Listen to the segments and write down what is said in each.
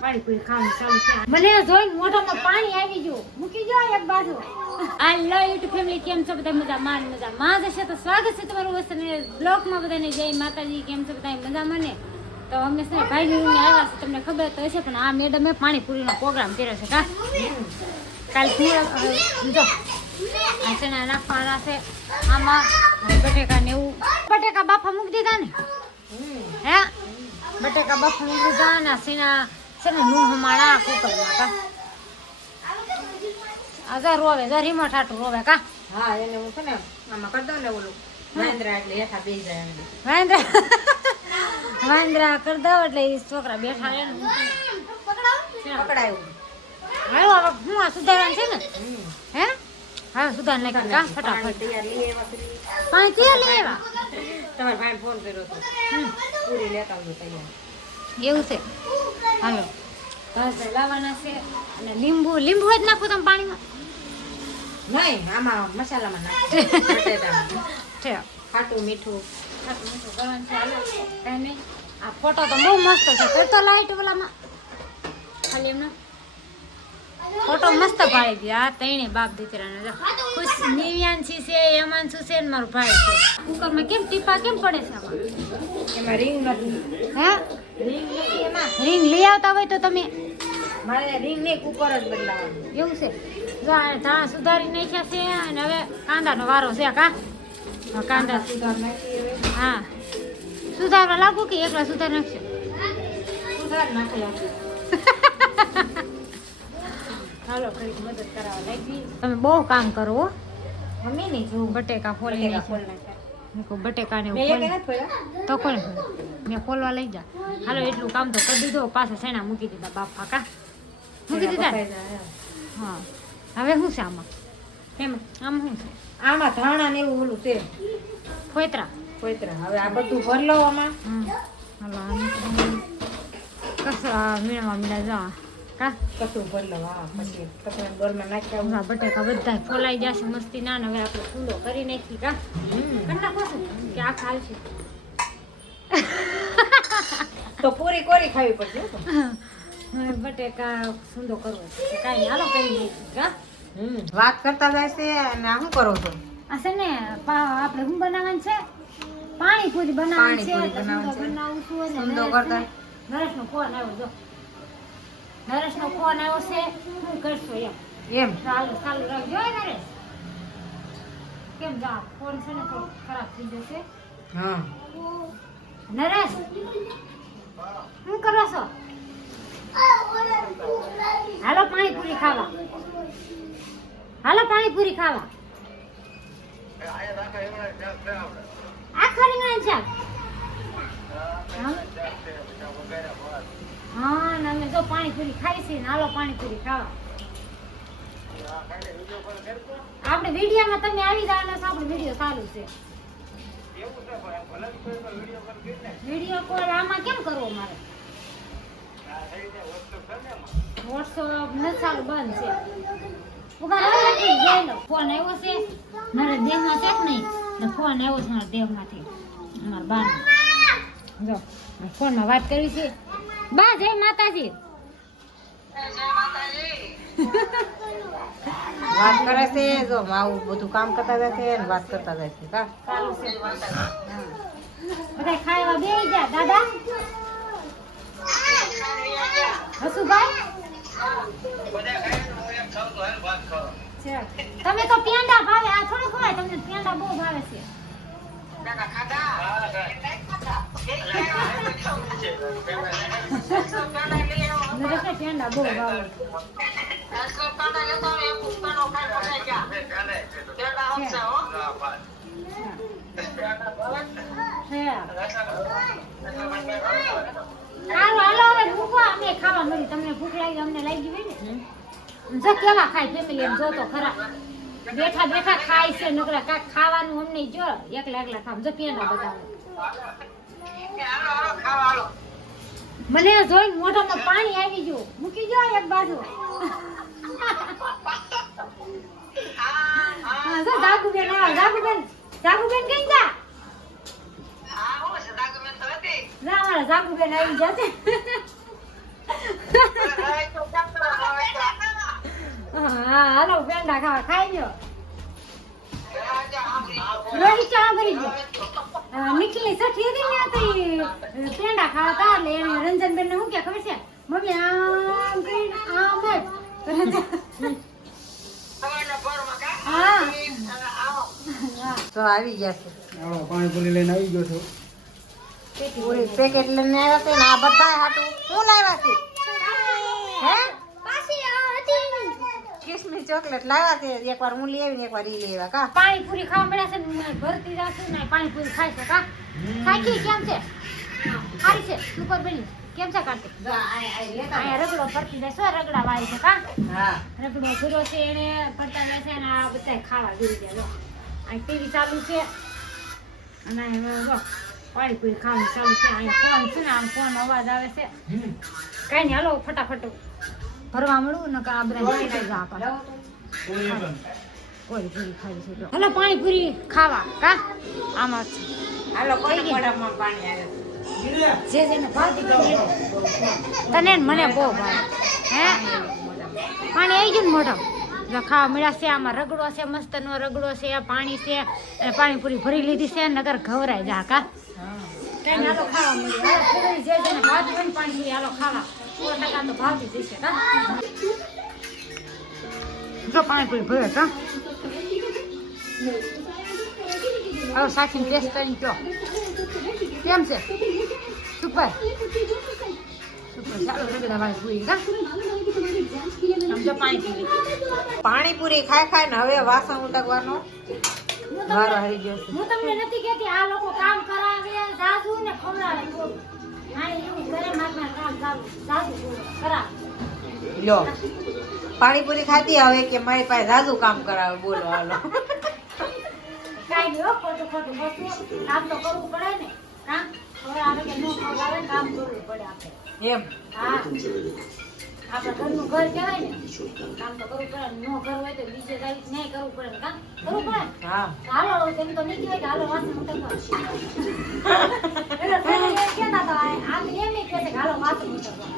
પાણીપુરી ખાવાનું ચાલુ છે. મને જોઈને મોઢામાં પાણી આવી ગયું. મૂકી જો એક બાજુ. હાલો યુટ્યુબ ફેમિલી, કેમ છો બધા? મજામાં જશે તો સ્વાગત છે તમારું વસન બ્લોગમાં. બધાને જય માતાજી. કેમ છો બધા? મજામાં ને? તો અમે છે ભાઈની રૂમે આવ્યા છે, તમને ખબર તો હશે, પણ આ મેડમે પાણીપુરીનો પ્રોગ્રામ કર્યો છે. કા કાલ જો આ ચણા નાખવાના છે આમાં, બટેકા ને એવું. બટેકા બાફા મૂકી દીધા ને? હે બટેકા બાફા મૂકી દીધા ને સીના છે ને નું હમાણા કુકરમાં. કા આજા રોવે જા રિમોટ હાટું રોવે. કા હા એને હું છે ને આમાં કરી દઉં ને ઓલું વાંદરા એટલે હેઠા બેસી જાય એમ. વાંદરા કરી દઉં એટલે એ છોકરા બેઠા રહે ને પકડાયું. હાલો હવે હું આ સુધારવાનું છે ને? હે હા સુધાર નાખી. કા ફટાફટ તૈયાર લઈ આવ્યા કરી. પાણી ક્યાં લઈ આવ્યા? તમારા ભાઈને ફોન કર્યો હતો, પૂરી લેતા આવજો તૈયાર. એવું છે. હાલો ઘાસ લાવવાના છે અને લીંબુ જ નાખો તમે પાણીમાં? નહીં, આમાં મસાલામાં નાખો. બટેટામાં છે ખાટું મીઠું કરવાનું છે. હાલો કઈ નહીં. આ ફોટો તો બહુ મસ્ત છે. કરતો લાઈટ ઓલામાં ખાલી એમને ફોટો મસ્ત પાડી દી. આ ત્રણે બાપ દીકરાને જો ખુશ. નિવ્યાંશી છે, હેમાંશુ છે ને મારો ભાઈ છે. કુકરમાં કેમ ટીપા કેમ પડે છે આમાં? એમાં રીંગ નથી. હે રીંગ નથી એમાં. રીંગ લઈ આવતા હોય તો તમે. મારે રીંગ નહીં, કુકર જ બદલાવાનું. એવું છે. જો આ ધાણા સુધારી નાખ્યા છે અને હવે કાંદાનો વારો છે. કા કાંદા સુધાર નાખી હવે. હા સુધારવા લાગુ કે એકલા સુધાર નાખશે? સુધાર નાખી આપી. હાલો ઘડીક મદદ કરાવવા લાગી. તમે બહુ કામ કરો હો. મમ્મી નહીં જોવું. બટેકા ફોલી બટેકા ફોલ નાખ્યા. નાખ્યા. મેં કહું બટેકા ને મેં એક નથી ફોલ્યા. તો કોને મેં ફોલવા લઈ જા. હાલો એટલું કામ તો કરી દીધો. પાછા સેણા મૂકી દીધા બાપા. કા મૂકી દીધા ને? હા હવે શું છે આમાં? એમાં આમ શું છે? આમાં ધાણા ને એવું ઓલું છે ફોતરા. કોઈતરા. હવે આ બધું ભર લો આમાં. હાલો કસરા મીણવા મીણા જા. કા કશું ભર લો. હા પછી કચરા ડોલમાં નાખ્યા. હમણાં બટેકા બધા ફોલાઈ જશે મસ્તી ના. હવે આપણે ચૂલો કરી નાખી. કા કરી નાખો છો કે આ ખાલશે? તો પૂરી કોરી ખાવી પડશે. હવે બટેકા સૂંદો કરવો છે. કાંઈ નહીં હાલો કરી નાખી. કા વાત કરતા જાય છે અને આ શું કરો છો? આ છે ને આપણે શું બનાવવાનું છે? પાણીપુરી બનાવવાની છે. પાણીપુરી તો બનાવવાનું છે. બનાવું છું અને સૂંદો કરતા. નરેશનો ફોન આવ્યો. જો નરેશનો ફોન આવ્યો છે. શું કરશો એમ? એમ ચાલુ રાખજો હે નરેશ. કેમ જા ફોન છે ને તો ખરાબ થઈ જશે. હા નરેશ શું કરો છો? હાલો પાણીપુરી ખાવા. હાલો પાણીપુરી ખાવા. આખા રીંગણાનું શાક. હા ને અમે જો પાણીપુરી ખાઈ છે ને હાલો પાણીપુરી ખાવા. આપણે વિડીયોમાં તમે આવી જાવ ને આપણે વિડીયો ચાલુ છે. વિડીયો કોલ આમાં કેમ કરવો મારે? વોટ્સઅપ નથી ચાલુ, બંધ છે. ઉભા રહો જોઈ લો. ફોન આવ્યો છે મારા દેહમાં છે કે નહીં? ને ફોન આવ્યો છે મારા દેહમાંથી અમારા બાનો. જો ફોનમાં વાત કરવી છે. બા જય માતાજી. વાત કરે છે. જો આવું બધું કામ કરતા જાય છે અને વાત કરતા જાય છે. કા ચાલુ છે. બધા ખાવા બેસી જા દાદા. હસુભાઈ છે. તમે તો પેંડા ભાવે. આ થોડું ખવાય? તમને પેંડા બહુ ભાવે છે. નરેશને પેંડા બહુ ભાવે. હાલો હવે મૂકો. અમે ખાવા મળી. તમને ભૂખ લાગી અમને લાગી હોય ને. જો કેવા ખાય ફેમિલી એમ જો તો ખરા. બેઠા બેઠા ખાય છે નકરા. કાંઈક ખાવાનું અમને જો એકલા ખાવ. જો પેંડા બતાવે. મને જોઈને મોઢામાં પાણી આવી ગયું. મૂકી જો એક બાજુ. જો જાગુબેન જાગુબેન કઈ જા. ના મારા જાગુબેન આવી જશે. હા હાલો પેંડા ખાવા ખાઈ લ્યો રોહિત ચા ભરી ગયો નિખિલની સઠી હતી ને તો ઈ પેંડા ખાવા તા એટલે એને રંજનબેન ને શું કે ખબર છે મમ્મી આમ કરીને આમ જ હા તો આવી ગયા છે આવો પાણીપુરી લઈને આવી ગયો છો પૂરી પેકેટ લઈને આવ્યા છે ને આ બધા હાટું શું લાવ્યા છે હે કિસમિસ ચોકલેટ લાવ્યા છે એકવાર હું લઈ આવીને એકવાર ઈ લઈ આવ્યા કા પાણીપુરી ખાવા મળ્યા છે ને ભરતી જાશું ને પાણીપુરી ખાય છે કા ખાઈ કેમ છે સારી છે સુપર બની કેમ છે કાર્તિક અહીંયા રગડો ફરતી જાય શું રગડા વાળી છે કા હા રગડો ભર્યો છે એને ફરતા જાય છે અને આ બધા ખાવા જોઈ ગયા લો અહીં ટીવી ચાલુ છે અને અહીં જો પાણીપુરી ખાવાનું ચાલુ છે અહીંયા ફોન છે ને આમ ફોન અવાજ આવે છે કઈ નહીં હાલો ફટાફટ ભરવા મળું ને આ બધા નીકળી જા આપણે કોઈ પૂરી ખાઈ છે હાલો પાણીપુરી ખાવા કા આમાં છે હાલો કોઈ મોઢામાં પાણી આવે જે જેને ભાવતી ગમે તને ને મને બહુ ભાવે હે પાણી આવી ગયું ને મોઢા જો ખાવા મળ્યા છે આમાં રગડો છે મસ્તનો રગડો છે પાણી છે અને પાણીપુરી ભરી લીધી છે નગર ઘવરાય જા કા કઈ હાલો ખાવા મળ્યું હાલો ફૂગડી જે જેને ભાવતી હોય ને પાણીપુરી હાલો ખાવા 100% તો ભાવતી જશે કા જો પાણીપુરી ભરે કા હવે સાખીને ટેસ્ટ કરીને કહો કેમ છે સુપર સુપર ચાલો રગડા વાળી પૂરી કા સમજો પાણીપુરી પાણીપુરી ખાઈ ખાઈ ને હવે વાસણ ઉટકવાનો વારો હારી ગયો છે હું તમને નથી કહેતી આ લોકો કામ કરાવે દાદુ ને ખવડાવે થોડું આની એવું કરે મારમાં કામ દાદુ કરાવે લ્યો પાણીપુરી ખાધી હવે કે મારી પાસે દાદુ કામ કરાવે બોલો હાલો કાઈ નહીં હો, ખોટું ખોટું વસ્તુ કામ તો કરવું પડે ને કામ હવે આવે કે ન ખવડાવે કામ કરવું પડે આપણે એમ હા આપણે ઘરનું ઘર કહેવાય ને કામ તો કરવું પડે ન કરવું હોય તો બીજે તારીખ નહીં કરવું પડે ને કામ કરવું પડે ને? હા હાલો તેમ તો નહીં કહેવાય કે હાલો વાસણ ઉટકવા એટલે થોડી વાર કહેતા હતા આમ એમ નહીં કહે છે કે હાલો વાસણ ઉટકવા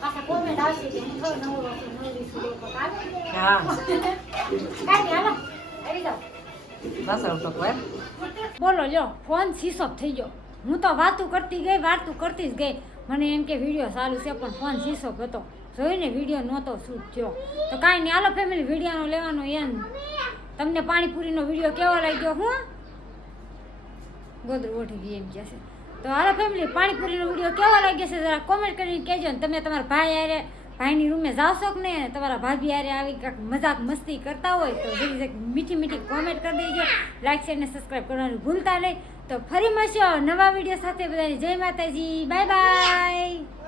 પાછા કોમેન્ટ આવશે કે હું થોડું નવું વાસણ નવી સુધો આવે હા કાંઈ નહીં હાલો આવી જાઓ વાસણ ઉટકવા એમ બોલો લ્યો ફોન સ્વિચ ઓફ થઈ ગયો હું તો વાતું કરતી જ ગઈ મને એમ કે વિડીયો ચાલુ છે પણ ફોન સ્વિચ ઓફ હતો જોઈને વિડીયો નહોતો શૂટ થયો તો કાંઈ નહીં હાલો ફેમિલી વિડીયોનો લેવાનો એમ તમને પાણીપુરીનો વિડીયો કેવો લાગ્યો હું ગોદરું ઉઠી ગઈ એમ કહે છે તો હાલો ફેમિલી પાણીપુરીનો વિડીયો કેવો લાગ્યો છે જરા કોમેન્ટ કરીને કહેજો ને તમે તમારા ભાઈની રૂમે જાવશો કે નહીં અને તમારા ભાભી હારે આવી કાંઈક મજાક મસ્તી કરતા હોય તો જલ્દી મીઠી મીઠી કોમેન્ટ કરી દેજો લાઈક શેર અને સબસ્ક્રાઈબ કરવાનું ભૂલતા નહીં તો ફરી મળશો નવા વિડીયો સાથે બધાની જય માતાજી બાય બાય